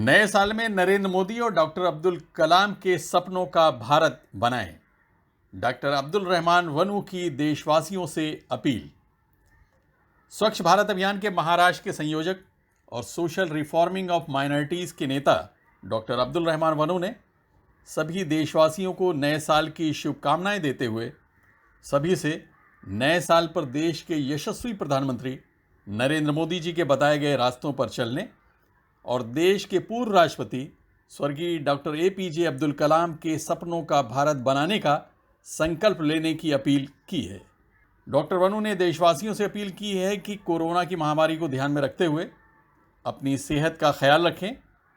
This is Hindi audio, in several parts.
नए साल में नरेंद्र मोदी और डॉक्टर अब्दुल कलाम के सपनों का भारत बनाएं। डॉक्टर अब्दुल रहमान वनू की देशवासियों से अपील। स्वच्छ भारत अभियान के महाराष्ट्र के संयोजक और सोशल रिफॉर्मिंग ऑफ माइनॉरिटीज़ के नेता डॉक्टर अब्दुल रहमान वनू ने सभी देशवासियों को नए साल की शुभकामनाएं देते हुए सभी से नए साल पर देश के यशस्वी प्रधानमंत्री नरेंद्र मोदी जी के बताए गए रास्तों पर चलने और देश के पूर्व राष्ट्रपति स्वर्गीय डॉक्टर APJ अब्दुल कलाम के सपनों का भारत बनाने का संकल्प लेने की अपील की है। डॉक्टर वनू ने देशवासियों से अपील की है कि कोरोना की महामारी को ध्यान में रखते हुए अपनी सेहत का ख्याल रखें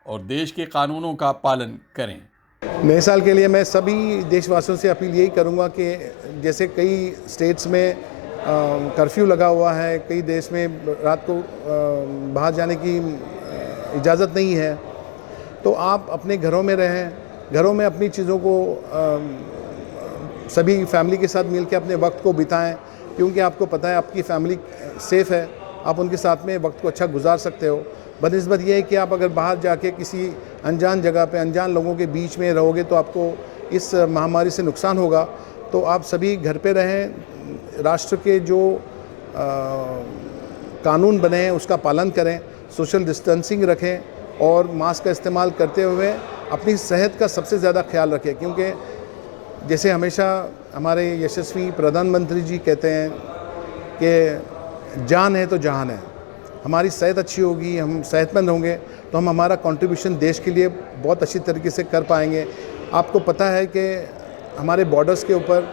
और देश के कानूनों का पालन करें। नए साल के लिए मैं सभी देशवासियों से अपील यही करूंगा कि जैसे कई स्टेट्स में कर्फ्यू लगा हुआ है, कई देश में रात को बाहर जाने की इजाज़त नहीं है, तो आप अपने घरों में रहें, घरों में अपनी चीज़ों को सभी फैमिली के साथ मिलकर अपने वक्त को बिताएं, क्योंकि आपको पता है आपकी फैमिली सेफ़ है, आप उनके साथ में वक्त को अच्छा गुजार सकते हो। बनिस्बत ये है कि आप अगर बाहर जाके किसी अनजान जगह पे अनजान लोगों के बीच में रहोगे तो आपको इस महामारी से नुकसान होगा। तो आप सभी घर पे रहें, राष्ट्र के जो कानून बने हैं उसका पालन करें, सोशल डिस्टेंसिंग रखें और मास्क का इस्तेमाल करते हुए अपनी सेहत का सबसे ज़्यादा ख्याल रखें, क्योंकि जैसे हमेशा हमारे यशस्वी प्रधानमंत्री जी कहते हैं कि जान है तो जहान है। हमारी सेहत अच्छी होगी, हम सेहतमंद होंगे तो हम हमारा कंट्रीब्यूशन देश के लिए बहुत अच्छी तरीके से कर पाएंगे। आपको पता है कि हमारे बॉर्डर्स के ऊपर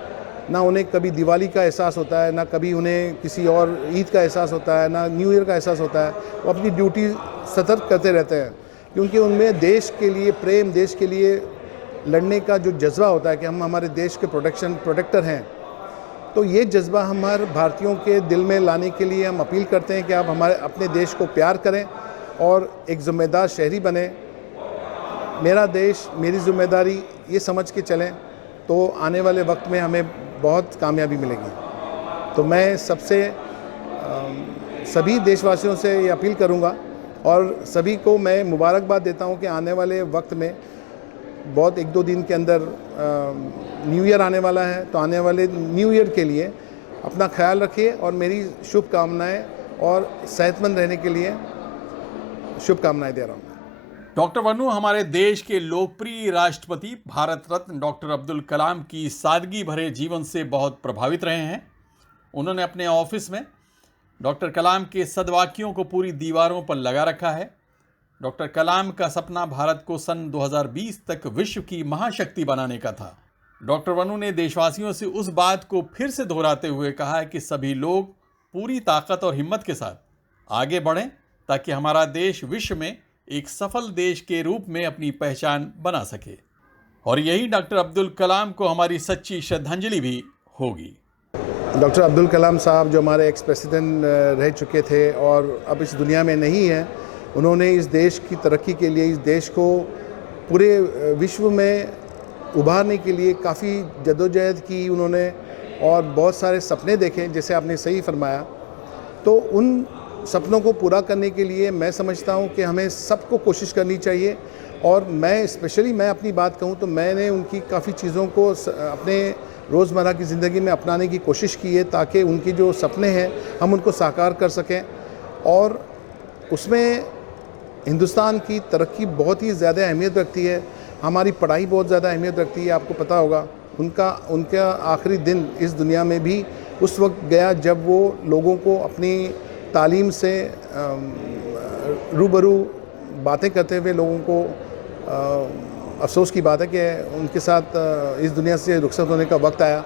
ना उन्हें कभी दिवाली का एहसास होता है, ना कभी उन्हें किसी और ईद का एहसास होता है, ना न्यू ईयर का एहसास होता है। वो अपनी ड्यूटी सतर्क करते रहते हैं, क्योंकि उनमें देश के लिए प्रेम, देश के लिए लड़ने का जो जज्बा होता है कि हम हमारे देश के प्रोटेक्टर हैं। तो ये जज्बा हमारे भारतीयों के दिल में लाने के लिए हम अपील करते हैं कि आप हमारे अपने देश को प्यार करें और एक ज़िम्मेदार शहरी बने। मेरा देश मेरी जिम्मेदारी ये समझ के चलें तो आने वाले वक्त में हमें बहुत कामयाबी मिलेगी। तो मैं सभी देशवासियों से ये अपील करूंगा और सभी को मैं मुबारकबाद देता हूं कि आने वाले वक्त में बहुत 1-2 दिन के अंदर न्यू ईयर आने वाला है, तो आने वाले न्यू ईयर के लिए अपना ख्याल रखिए और मेरी शुभकामनाएं और सेहतमंद रहने के लिए शुभकामनाएं दे रहा हूँ। डॉक्टर वनू हमारे देश के लोकप्रिय राष्ट्रपति भारत रत्न डॉक्टर अब्दुल कलाम की सादगी भरे जीवन से बहुत प्रभावित रहे हैं। उन्होंने अपने ऑफिस में डॉक्टर कलाम के सदवाक्यों को पूरी दीवारों पर लगा रखा है। डॉक्टर कलाम का सपना भारत को सन 2020 तक विश्व की महाशक्ति बनाने का था। डॉक्टर वनू ने देशवासियों से उस बात को फिर से दोहराते हुए कहा है कि सभी लोग पूरी ताकत और हिम्मत के साथ आगे बढ़ें ताकि हमारा देश विश्व में एक सफल देश के रूप में अपनी पहचान बना सके, और यही डॉक्टर अब्दुल कलाम को हमारी सच्ची श्रद्धांजलि भी होगी। डॉक्टर अब्दुल कलाम साहब जो हमारे एक्स प्रेसिडेंट रह चुके थे और अब इस दुनिया में नहीं है, उन्होंने इस देश की तरक्की के लिए, इस देश को पूरे विश्व में उभारने के लिए काफ़ी जद्दोजहद की उन्होंने और बहुत सारे सपने देखे, जैसे आपने सही फरमाया। तो उन सपनों को पूरा करने के लिए मैं समझता हूं कि हमें सबको कोशिश करनी चाहिए। और मैं अपनी बात कहूं तो मैंने उनकी काफ़ी चीज़ों को अपने रोज़मर्रा की ज़िंदगी में अपनाने की कोशिश की है, ताकि उनकी जो सपने हैं हम उनको साकार कर सकें। और उसमें हिंदुस्तान की तरक्की बहुत ही ज़्यादा अहमियत रखती है, हमारी पढ़ाई बहुत ज़्यादा अहमियत रखती है। आपको पता होगा उनका आखिरी दिन इस दुनिया में भी उस वक्त गया जब वो लोगों को अपनी तालीम से रूबरू बातें करते हुए लोगों को अफसोस की बात है कि उनके साथ इस दुनिया से रुखसत होने का वक्त आया।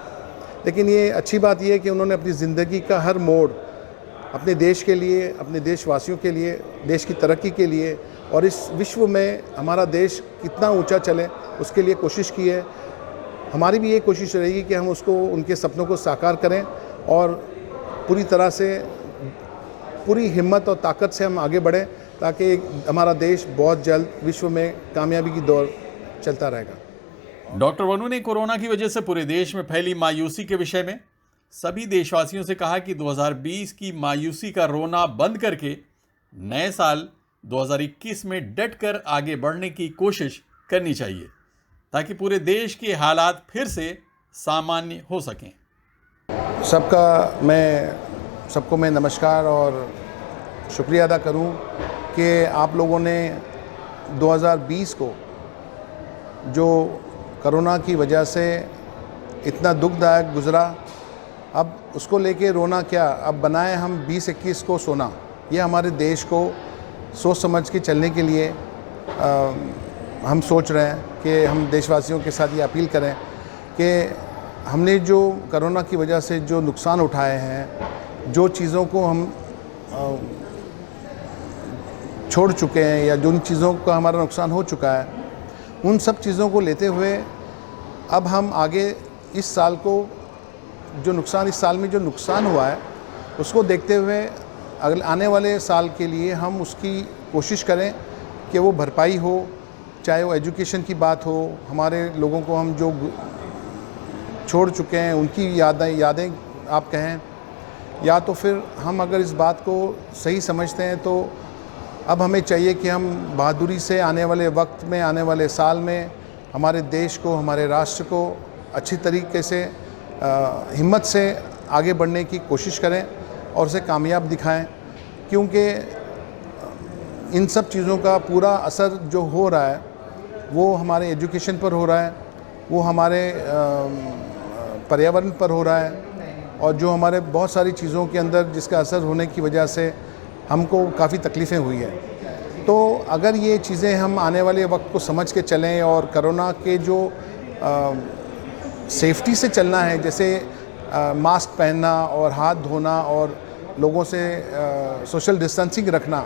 लेकिन ये अच्छी बात यह है कि उन्होंने अपनी ज़िंदगी का हर मोड़ अपने देश के लिए, अपने देशवासियों के लिए, देश की तरक्की के लिए और इस विश्व में हमारा देश कितना ऊंचा चले उसके लिए कोशिश की है। हमारी भी ये कोशिश रहेगी कि हम उनके सपनों को साकार करें और पूरी तरह से पूरी हिम्मत और ताकत से हम आगे बढ़ें, ताकि हमारा देश बहुत जल्द विश्व में कामयाबी की दौर चलता रहेगा। डॉक्टर वनू ने कोरोना की वजह से पूरे देश में फैली मायूसी के विषय में सभी देशवासियों से कहा कि 2020 की मायूसी का रोना बंद करके नए साल 2021 में डटकर आगे बढ़ने की कोशिश करनी चाहिए ताकि पूरे देश के हालात फिर से सामान्य हो सकें। सबको मैं नमस्कार और शुक्रिया अदा करूं कि आप लोगों ने 2020 को जो कोरोना की वजह से इतना दुखदायक गुज़रा, अब उसको लेके रोना क्या, अब बनाए हम 2021 को सोना। ये हमारे देश को सोच समझ के चलने के लिए हम सोच रहे हैं कि हम देशवासियों के साथ ये अपील करें कि हमने जो कोरोना की वजह से जो नुकसान उठाए हैं, जो चीज़ों को हम छोड़ चुके हैं या जिन चीज़ों का हमारा नुकसान हो चुका है, उन सब चीज़ों को लेते हुए अब हम आगे इस साल को इस साल में जो नुकसान हुआ है उसको देखते हुए अगले आने वाले साल के लिए हम उसकी कोशिश करें कि वो भरपाई हो, चाहे वो एजुकेशन की बात हो, हमारे लोगों को हम जो छोड़ चुके हैं उनकी यादें आप कहें, या तो फिर हम अगर इस बात को सही समझते हैं तो अब हमें चाहिए कि हम बहादुरी से आने वाले वक्त में, आने वाले साल में हमारे देश को, हमारे राष्ट्र को अच्छी तरीके से हिम्मत से आगे बढ़ने की कोशिश करें और उसे कामयाब दिखाएं, क्योंकि इन सब चीज़ों का पूरा असर जो हो रहा है वो हमारे एजुकेशन पर हो रहा है, वो हमारे पर्यावरण पर हो रहा है, और जो हमारे बहुत सारी चीज़ों के अंदर जिसका असर होने की वजह से हमको काफ़ी तकलीफ़ें हुई हैं। तो अगर ये चीज़ें हम आने वाले वक्त को समझ के चलें और कोरोना के जो सेफ्टी से चलना है, जैसे मास्क पहनना और हाथ धोना और लोगों से सोशल डिस्टेंसिंग रखना,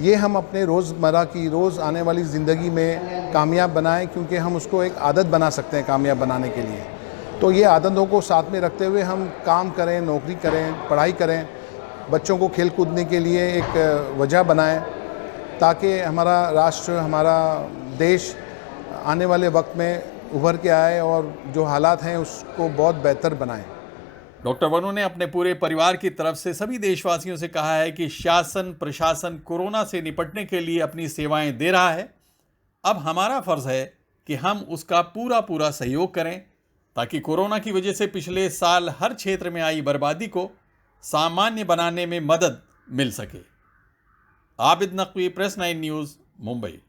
ये हम अपने रोज़मर्रा की आने वाली ज़िंदगी में कामयाब बनाएं, क्योंकि हम उसको एक आदत बना सकते हैं कामयाब बनाने के लिए। तो ये आदतों को साथ में रखते हुए हम काम करें, नौकरी करें, पढ़ाई करें, बच्चों को खेल कूदने के लिए एक वजह बनाएं, ताकि हमारा राष्ट्र, हमारा देश आने वाले वक्त में उभर के आए और जो हालात हैं उसको बहुत बेहतर बनाएं। डॉक्टर वनु ने अपने पूरे परिवार की तरफ से सभी देशवासियों से कहा है कि शासन प्रशासन कोरोना से निपटने के लिए अपनी सेवाएं दे रहा है। अब हमारा फर्ज है कि हम उसका पूरा सहयोग करें ताकि कोरोना की वजह से पिछले साल हर क्षेत्र में आई बर्बादी को सामान्य बनाने में मदद मिल सके। Abid Naqvi, press 9 news, Mumbai.